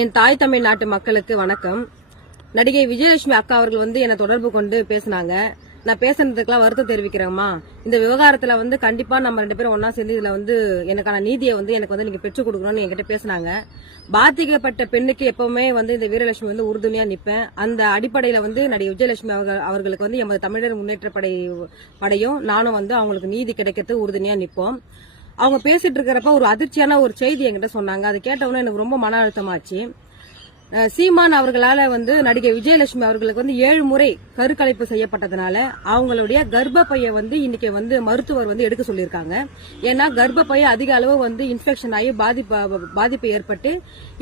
என் தாய் தமிழ் நாட்டு மக்களுக்கு வணக்கம். நடிகை விஜயலட்சுமி அக்கா அவர்கள் என்னை தொடர்பு கொண்டு பேசினாங்க. நான் பேசுறதுக்கெல்லாம் வருத்தம் தெரிவிக்கிறேம்மா. இந்த விவகாரத்துல கண்டிப்பா நம்ம 2 பேரும் ஒன்னா சேர்ந்து இதுல எனக்கான நீதியை எனக்கு நீங்க பெற்றுக் கொடுக்கணும்னு என்கிட்ட பேசினாங்க. பாதிக்கப்பட்ட பெண்ணுக்கு எப்பவுமே இந்த வீரலட்சுமி உறுதுணையா நிப்பேன். அந்த அடிப்படையில நடிகை விஜயலட்சுமி அவர்களுக்கு எமது தமிழர் முன்னேற்ற படையும் நானும் அவங்களுக்கு நீதி கிடைக்கிறது உறுதுணையா நிப்போம். அவங்க பேசிட்டு இருக்கிறப்ப ஒரு அதிர்ச்சியான ஒரு செய்தி என்கிட்ட சொன்னாங்க. அதை கேட்டவுடனே எனக்கு ரொம்ப மன அழுத்தமாச்சு. சீமான் அவர்களால நடிகை விஜயலட்சுமி அவர்களுக்கு 7 முறை கருக்கலைப்பு செய்யப்பட்டதுனால அவங்களுடைய கர்ப்பப்பையை இன்னைக்கு மருத்துவர் எடுக்க சொல்லியிருக்காங்க. ஏன்னா கர்ப்பப்பையை அதிக அளவு இன்ஃபெக்ஷன் ஆகி பாதிப்பு ஏற்பட்டு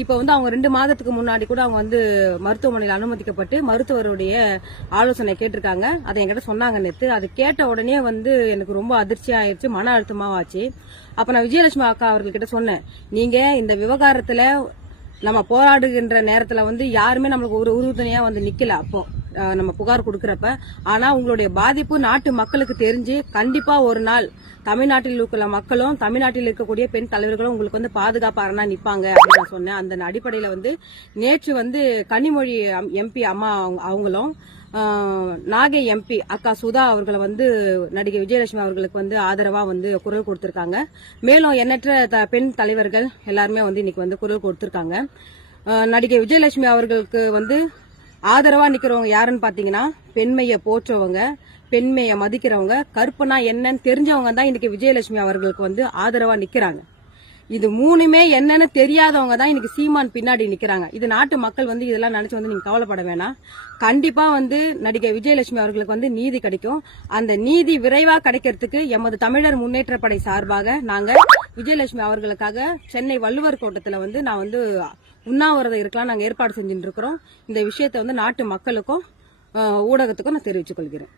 இப்ப அவங்க 2 மாதத்துக்கு முன்னாடி கூட அவங்க மருத்துவமனையில் அனுமதிக்கப்பட்டு மருத்துவருடைய ஆலோசனை கேட்டிருக்காங்க. அதை என்கிட்ட சொன்னாங்க நேத்து. அது கேட்ட உடனே எனக்கு ரொம்ப அதிர்ச்சியா ஆயிடுச்சு, மன அழுத்தமாவாச்சு. அப்ப நான் விஜயலட்சுமி அக்கா அவர்கிட்ட சொன்னேன், நீங்க இந்த விவகாரத்துல நம்ம போராடுகின்ற நேரத்துல யாருமே நம்மளுக்கு ஒரு உறுதுணையா நிக்கல. அப்போ நம்ம புகார் கொடுக்கறப்ப, ஆனா உங்களுடைய பாதிப்பு நாட்டு மக்களுக்கு தெரிஞ்சு கண்டிப்பா ஒரு நாள் தமிழ்நாட்டில் இருக்கிற மக்களும் தமிழ்நாட்டில் இருக்கக்கூடிய பெண் தலைவர்களும் உங்களுக்கு பாதுகாப்பாரனா நிப்பாங்க அப்படின்னு நான் சொன்னேன். அந்த அடிப்படையில நேற்று கனிமொழி எம்பி அம்மா அவங்களும் நாகை எம்பி அக்கா சுதா அவர்களை நடிகை விஜயலட்சுமி அவர்களுக்கு ஆதரவா குரல் கொடுத்திருக்காங்க. மேலும் எண்ணற்ற பெண் தலைவர்கள் எல்லாருமே இன்னைக்கு குரல் கொடுத்திருக்காங்க. நடிகை விஜயலட்சுமி அவர்களுக்கு ஆதரவா நிக்கிறவங்க யாருன்னு பாத்தீங்கன்னா, பெண்மையை போற்றவங்க, பெண்மையை மதிக்கிறவங்க, கற்பனா என்னன்னு தெரிஞ்சவங்க தான் இன்னைக்கு விஜயலட்சுமி அவர்களுக்கு ஆதரவா நிக்கிறாங்க. இது 3மே என்னன்னு தெரியாதவங்க தான் இன்னைக்கு சீமான் பின்னாடி நிக்கிறாங்க. இது நாட்டு மக்கள் இதெல்லாம் நினைச்சு நீங்க கவலைப்பட வேணாம். கண்டிப்பா நடிகை விஜயலட்சுமி அவர்களுக்கு நீதி கிடைக்கும். அந்த நீதி விரைவா கிடைக்கிறதுக்கு எமது தமிழர் முன்னேற்ற படை சார்பாக நாங்க விஜயலட்சுமி அவர்களுக்காக சென்னை வள்ளுவர் கோட்டத்துல நான் உண்ணாவிரதம் இருக்கலாம் நாங்க ஏற்பாடு செஞ்சுட்டு இருக்கிறோம். இந்த விஷயத்தை நாட்டு மக்களுக்கும் ஊடகத்துக்கும் நான் தெரிவித்துக் கொள்கிறேன்.